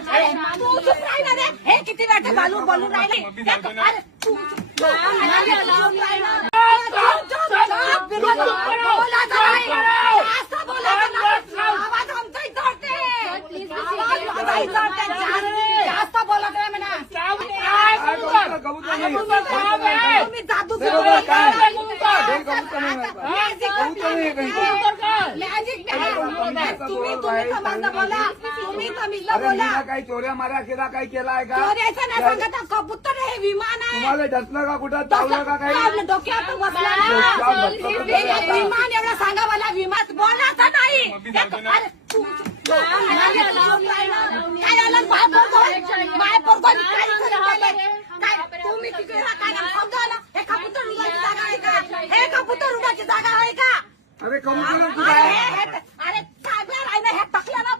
तू चुप राहिला रे. हे किती वेळ बोलून राहिले. अरे तू बोला असं बोलायचं नाही. आवाज आमचा इथं वाटते. जास्त बोलत नाही म्हणा. तुम्ही जादू काही चोऱ्या माऱ्या केला काही केलाय का? चोऱ्याचं नाही सांगत. कबूतर हे विमान आहे. तुम्हाला डसलं का कुठं चावलं का काही? डोक्यात बसला विमान एवढं सांगा मला. विमान बोलायचं नाही. अरे तू काय आलं तुम्ही तिकडे काय समजा ना. हे कबूतर उडायची जागा आहे का? हे कबूतर उडायची जागा आहे का? अरे कबूतर कुठं आहे? अरे काय आहे ना हे टाकलं ना.